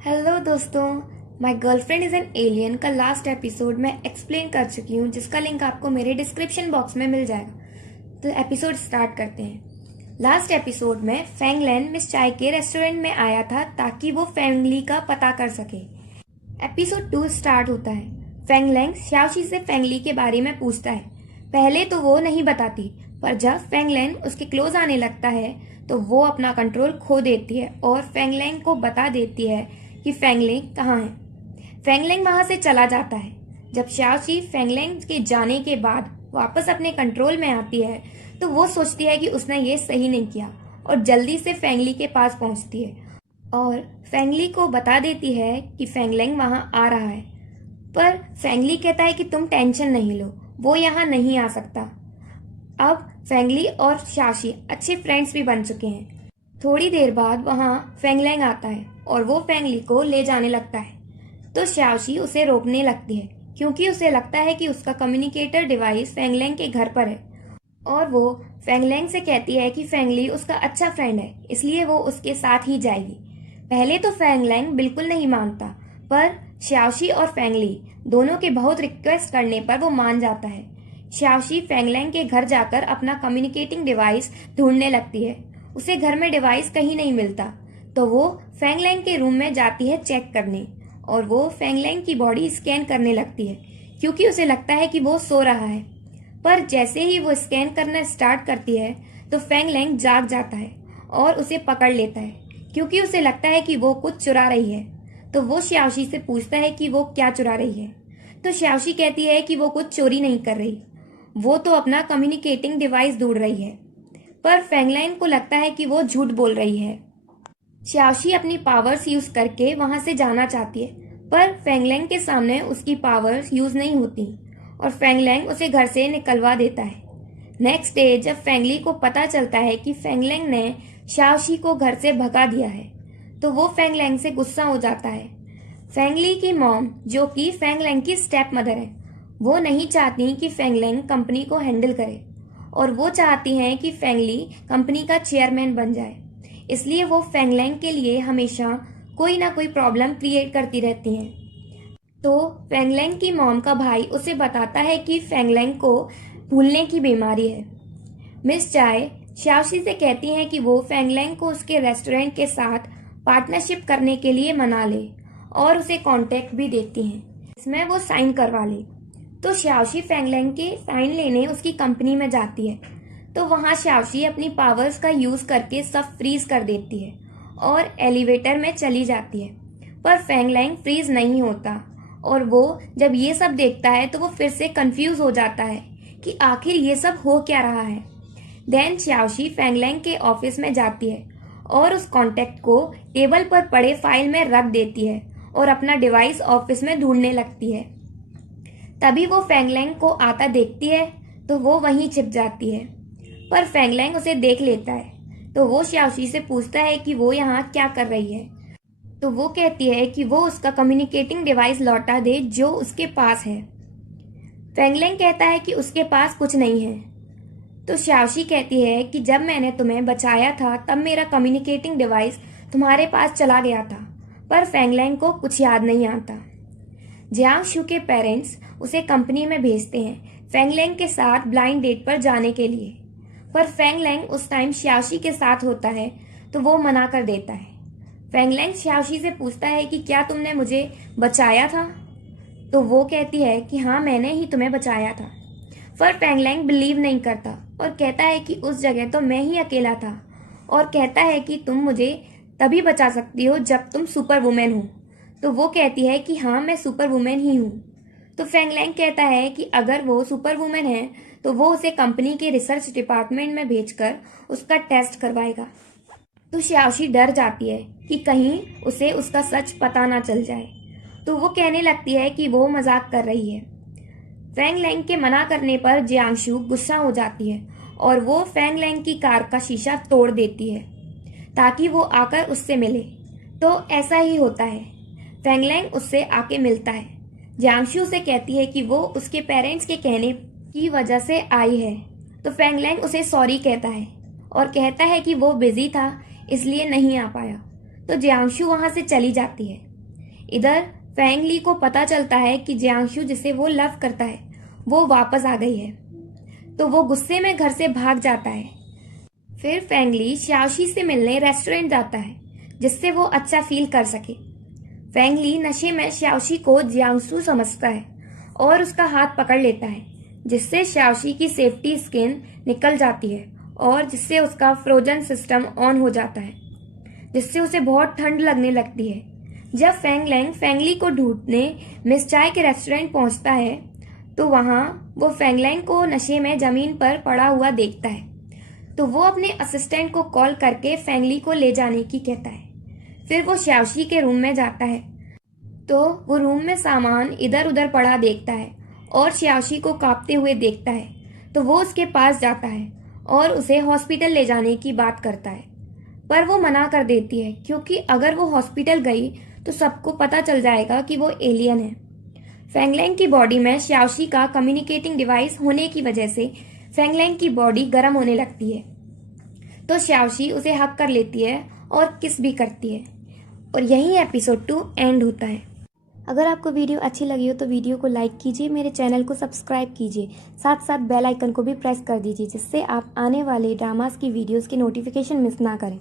Hello दोस्तों, my girlfriend is an alien का last episode मैं एक्सप्लेन कर चुकी हूँ, जिसका लिंक आपको मेरे डिस्क्रिप्शन बॉक्स में मिल जाएगा। तो एपिसोड स्टार्ट करते हैं। लास्ट एपिसोड में फेंगलेन मिस चाय के रेस्टोरेंट में आया था ताकि वो फेंगली का पता कर सके। एपिसोड 2 स्टार्ट होता है। फेंगलेंग xiaoxi से फेंगली के बारे में पूछता है। पहले तो वो नहीं बताती, पर जब फेंगलेन उसके क्लोज आने लगता है तो वो अपना कंट्रोल खो देती है और फेंगलेंग को बता देती है कि फेंगलेंग कहाँ है। फेंगलेंग वहां से चला जाता है। जब xiaoxi फेंगलेंग के जाने के बाद वापस अपने कंट्रोल में आती है तो वो सोचती है कि उसने ये सही नहीं किया और जल्दी से फेंगली के पास पहुंचती है और फेंगली को बता देती है कि फेंगलेंग वहां आ रहा है। पर फेंगली कहता है कि तुम टेंशन नहीं लो, वो यहाँ नहीं आ सकता। अब फेंगली और xiaoxi अच्छे फ्रेंड्स भी बन चुके हैं। थोड़ी देर बाद वहां फेंगलेंग आता है और वो फेंगली को ले जाने लगता है। तो xiaoxi उसे रोकने लगती है क्योंकि उसे लगता है कि उसका कम्युनिकेटर डिवाइस फेंगलेंग के घर पर है और वो फेंगलेंग से कहती है कि फेंगली उसका अच्छा फ्रेंड है, इसलिए वो उसके साथ ही जाएगी। पहले तो फेंगलेंग बिल्कुल नहीं मानता, पर xiaoxi और फेंगली दोनों के बहुत रिक्वेस्ट करने पर वो मान जाता है। xiaoxi फेंगलेंग के घर जाकर अपना कम्युनिकेटिंग डिवाइस ढूंढने लगती है। उसे घर में डिवाइस कहीं नहीं मिलता, तो वो फेंगलेंग के रूम में जाती है चेक करने और वो फेंगलेंग की बॉडी स्कैन करने लगती है क्योंकि उसे लगता है कि वो सो रहा है। पर जैसे ही वो स्कैन करना स्टार्ट करती है तो फेंगलेंग जाग जाता है और उसे पकड़ लेता है क्योंकि उसे लगता है कि वो कुछ चुरा रही है। तो वो xiaoxi से पूछता है कि वो क्या चुरा रही है। तो xiaoxi कहती है कि वो कुछ चोरी नहीं कर रही, वो तो अपना कम्युनिकेटिंग डिवाइस ढूंढ रही है। पर फेंगलेंग को लगता है कि वो झूठ बोल रही है। xiaoxi अपनी पावर्स यूज करके वहां से जाना चाहती है, पर फेंगलेंग के सामने उसकी पावर्स यूज नहीं होती और फेंगलेंग उसे घर से निकलवा देता है। नेक्स्ट डे जब फेंगली को पता चलता है कि फेंगलेंग ने xiaoxi को घर से भगा दिया है तो वो फेंगलेंग से गुस्सा हो जाता है। फेंगली की मॉम, जो कि फेंगलेंग की स्टेप मदर है, वो नहीं चाहती कि फेंगलेंग कंपनी को हैंडल करे और वो चाहती हैं कि फेंगली कंपनी का चेयरमैन बन जाए। इसलिए वो फेंगलेंग के लिए हमेशा कोई ना कोई प्रॉब्लम क्रिएट करती रहती हैं। तो फेंगलेंग की मॉम का भाई उसे बताता है कि फेंगलेंग को भूलने की बीमारी है। मिस चाय xiaoxi से कहती हैं कि वो फेंगलेंग को उसके रेस्टोरेंट के साथ पार्टनरशिप करने के लिए मना ले और उसे कॉन्टेक्ट भी देती हैं, इसमें वो साइन करवा ले। तो xiaoxi फेंगलेंग के साइन लेने उसकी कंपनी में जाती है। तो वहां xiaoxi अपनी पावर्स का यूज करके सब फ्रीज कर देती है और एलिवेटर में चली जाती है। पर फेंगलेंग फ्रीज नहीं होता और वो जब ये सब देखता है तो वो फिर से कंफ्यूज हो जाता है कि आखिर ये सब हो क्या रहा है। देन xiaoxi फेंगलेंग के ऑफिस में जाती है और उस कॉन्टेक्ट को टेबल पर पड़े फाइल में रख देती है और अपना डिवाइस ऑफिस में ढूंढने लगती है। तभी वो फेंगलेंग को आता देखती है तो वो वहीं छिप जाती है, पर फेंगलेंग उसे देख लेता है। तो वो xiaoxi से पूछता है कि वो यहाँ क्या कर रही है। तो वो कहती है कि वो उसका कम्युनिकेटिंग डिवाइस लौटा दे जो उसके पास है। फेंगलेंग कहता है कि उसके पास कुछ नहीं है। तो xiaoxi कहती है कि जब मैंने तुम्हें बचाया था तब मेरा कम्युनिकेटिंग डिवाइस तुम्हारे पास चला गया था, पर फेंगलेंग को कुछ याद नहीं आता। जियांग के पेरेंट्स उसे कंपनी में भेजते हैं फेंगलेंग के साथ ब्लाइंड डेट पर जाने के लिए, पर फेंगलेंग उस टाइम xiaoxi के साथ होता है तो वो मना कर देता है। फेंगलेंग xiaoxi से पूछता है कि क्या तुमने मुझे बचाया था। तो वो कहती है कि हाँ, मैंने ही तुम्हें बचाया था। पर फेंगलेंग बिलीव नहीं करता और कहता है कि उस जगह तो मैं ही अकेला था और कहता है कि तुम मुझे तभी बचा सकती हो जब तुम सुपर वुमेन हो। तो वो कहती है कि हाँ, मैं सुपर वुमेन ही हूँ। तो फेंगलेंग कहता है कि अगर वो सुपर वुमेन है तो वो उसे कंपनी के रिसर्च डिपार्टमेंट में भेजकर उसका टेस्ट करवाएगा। तो xiaoxi डर जाती है कि कहीं उसे उसका सच पता ना चल जाए, तो वो कहने लगती है कि वो मजाक कर रही है। फेंगलेंग के मना करने पर जियांशु गुस्सा हो जाती है और वो फेंगलेंग की कार का शीशा तोड़ देती है ताकि वो आकर उससे मिले। तो ऐसा ही होता है, फेंगलेंग उससे आके मिलता है। जियांशु से कहती है कि वो उसके पेरेंट्स के कहने की वजह से आई है। तो फेंगलेंग उसे सॉरी कहता है और कहता है कि वो बिजी था इसलिए नहीं आ पाया। तो जियांशु वहां से चली जाती है। इधर फेंग ली को पता चलता है कि जियांगशु जिसे वो लव करता है वो वापस आ गई है, तो वो गुस्से में घर से भाग जाता है। फिर फेंग ली शाओशी से मिलने रेस्टोरेंट जाता है जिससे वो अच्छा फील कर सके। फेंग ली नशे में शाओशी को जियांगशु समझता है और उसका हाथ पकड़ लेता है, जिससे शाओशी की सेफ्टी स्किन निकल जाती है और जिससे उसका फ्रोजन सिस्टम ऑन हो जाता है, जिससे उसे बहुत ठंड लगने लगती है। जब फेंग लैंग फेंग ली को ढूंढने मिस चाय के रेस्टोरेंट पहुंचता है तो वहां वो फेंग लैंग को नशे में जमीन पर पड़ा हुआ देखता है, तो वो अपने असिस्टेंट को कॉल करके फेंग ली को ले जाने की कहता है। फिर वो शाओशी के रूम में जाता है तो वो रूम में सामान इधर उधर पड़ा देखता है और शाओशी को कांपते हुए देखता है, तो वो उसके पास जाता है और उसे हॉस्पिटल ले जाने की बात करता है, पर वो मना कर देती है क्योंकि अगर वो हॉस्पिटल गई तो सबको पता चल जाएगा कि वो एलियन है। फेंगलैंग की बॉडी में शाओशी का कम्युनिकेटिंग डिवाइस होने की वजह से फेंगलैंग की बॉडी गर्म होने लगती है, तो शाओशी उसे हक कर लेती है और किस भी करती है, और यही एपिसोड 2 एंड होता है। अगर आपको वीडियो अच्छी लगी हो तो वीडियो को लाइक कीजिए, मेरे चैनल को सब्सक्राइब कीजिए, साथ साथ बेल आइकन को भी प्रेस कर दीजिए जिससे आप आने वाले ड्रामास की वीडियोस की नोटिफिकेशन मिस ना करें।